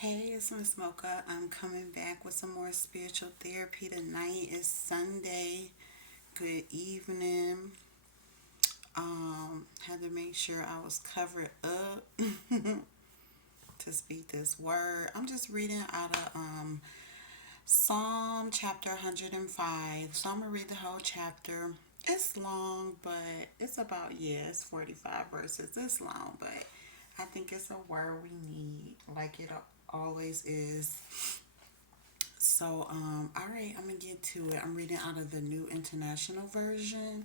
Hey, it's Miss Mocha. I'm coming back with some more spiritual therapy tonight. It's Sunday. Good evening. Had to make sure I was covered up to speak this word. I'm just reading out of Psalm chapter 105. So I'm gonna read the whole chapter. It's long, but it's about it's 45 verses. It's long, but I think it's a word we need, like it always is. So, all right, I'm gonna get to it. I'm reading out of the New International Version.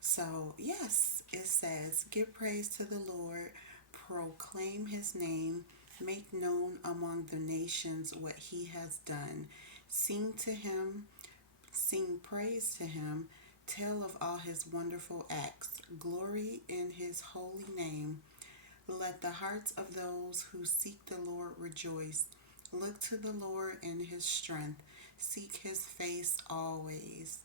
So, yes, it says, "Give praise to the Lord, proclaim his name, make known among the nations what he has done. Sing to him, sing praise to him, tell of all his wonderful acts, glory in his holy name. Let the hearts of those who seek the Lord rejoice. Look to the Lord in his strength. Seek his face always.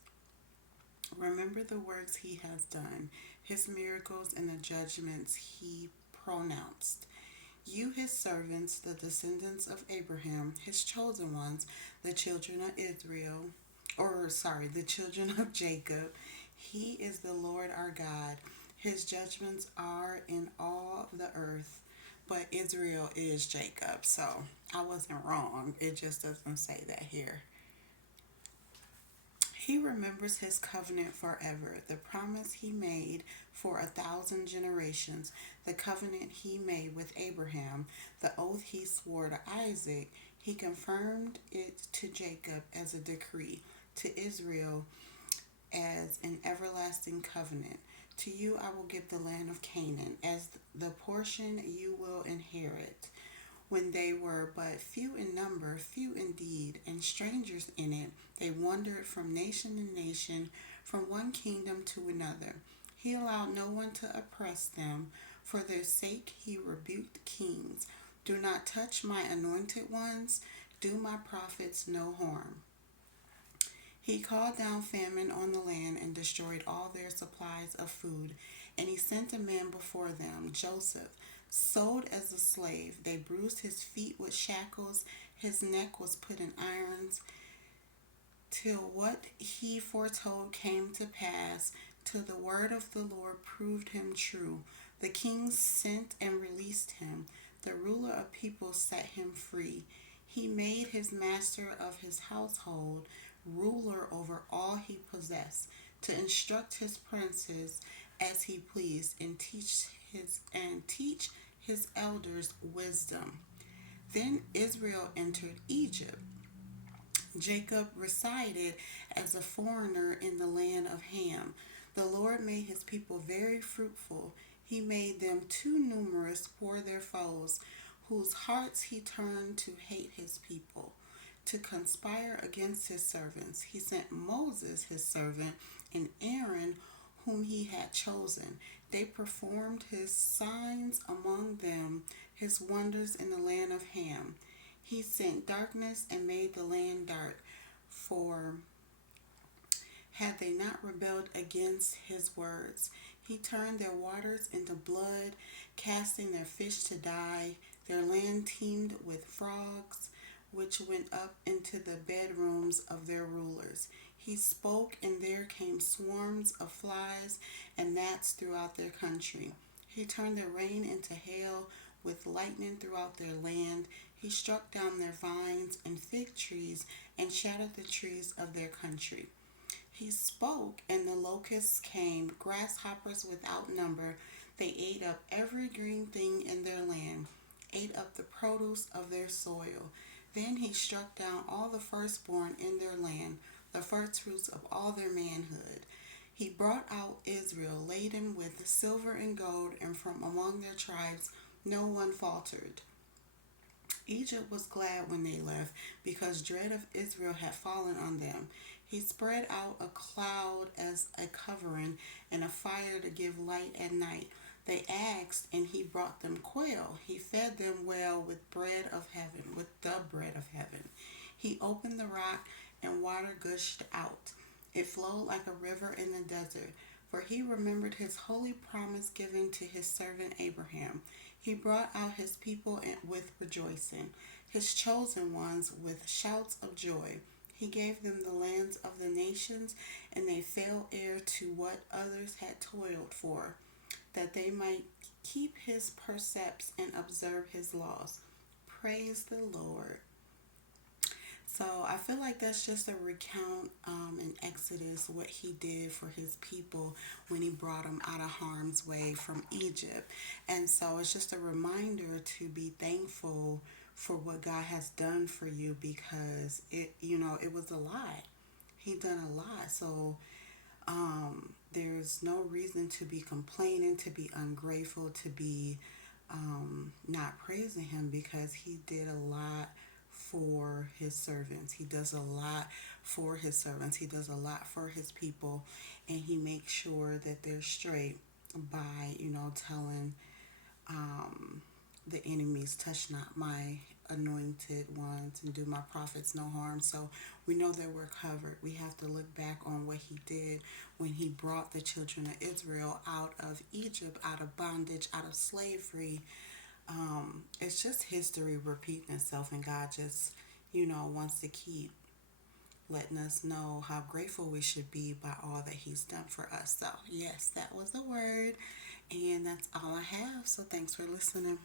Remember the works he has done, his miracles and the judgments he pronounced. You, his servants, the descendants of Abraham, his chosen ones, the children of Israel, the children of Jacob. He is the Lord our God. His judgments are in all the earth. But Israel is Jacob, so I wasn't wrong. It just doesn't say that here. He remembers his covenant forever, the promise he made for 1,000 generations, the covenant he made with Abraham, the oath he swore to Isaac. He confirmed it to Jacob as a decree, to Israel as an everlasting covenant. To you I will give the land of Canaan as the portion you will inherit. When they were but few in number, few indeed, and strangers in it, they wandered from nation to nation, from one kingdom to another. He allowed no one to oppress them. For their sake he rebuked kings. Do not touch my anointed ones. Do my prophets no harm. He called down famine on the land and destroyed all their supplies of food. And he sent a man before them, Joseph, sold as a slave. They bruised his feet with shackles. His neck was put in irons, till what he foretold came to pass, till the word of the Lord proved him true. The king sent and released him. The ruler of people set him free. He made his master of his household ruler over all he possessed, to instruct his princes as he pleased, and teach his elders wisdom. Then Israel entered Egypt. Jacob resided as a foreigner in the land of Ham. The Lord made his people very fruitful. He made them too numerous for their foes, whose hearts he turned to hate his people, to conspire against his servants. He sent Moses, his servant, and Aaron, whom he had chosen. They performed his signs among them, his wonders in the land of Ham. He sent darkness and made the land dark, for had they not rebelled against his words. He turned their waters into blood, casting their fish to die. Their land teemed with frogs, which went up into the bedrooms of their rulers. He spoke, and there came swarms of flies and gnats throughout their country. He turned their rain into hail, with lightning throughout their land. He struck down their vines and fig trees, and shattered the trees of their country. He spoke, and the locusts came, grasshoppers without number. They ate up every green thing in their land, ate up the produce of their soil. Then he struck down all the firstborn in their land, the first fruits of all their manhood. He brought out Israel laden with silver and gold, and from among their tribes no one faltered. Egypt was glad when they left, because dread of Israel had fallen on them. He spread out a cloud as a covering, and a fire to give light at night. They asked, and he brought them quail. He fed them well with bread of heaven, with the bread of heaven. He opened the rock, and water gushed out. It flowed like a river in the desert. For he remembered his holy promise given to his servant Abraham. He brought out his people with rejoicing, his chosen ones with shouts of joy. He gave them the lands of the nations, and they fell heir to what others had toiled for, that they might keep his precepts and observe his laws. Praise the Lord. So I feel like that's just a recount in Exodus what he did for his people when he brought them out of harm's way from Egypt. And so it's just a reminder to be thankful for what God has done for you, because it was a lot. He done a lot. So there's no reason to be complaining, to be ungrateful, to be not praising him, because he did a lot for his servants. He does a lot for his servants. He does a lot for his people, and he makes sure that they're straight by, telling the enemies, touch not my anointed ones and do my prophets no harm. So we know that we're covered. We have to look back on what he did when he brought the children of Israel out of Egypt, out of bondage, out of slavery. It's just history repeating itself, and God just, wants to keep letting us know how grateful we should be by all that he's done for us. So yes, that was the word, and that's all I have. So thanks for listening.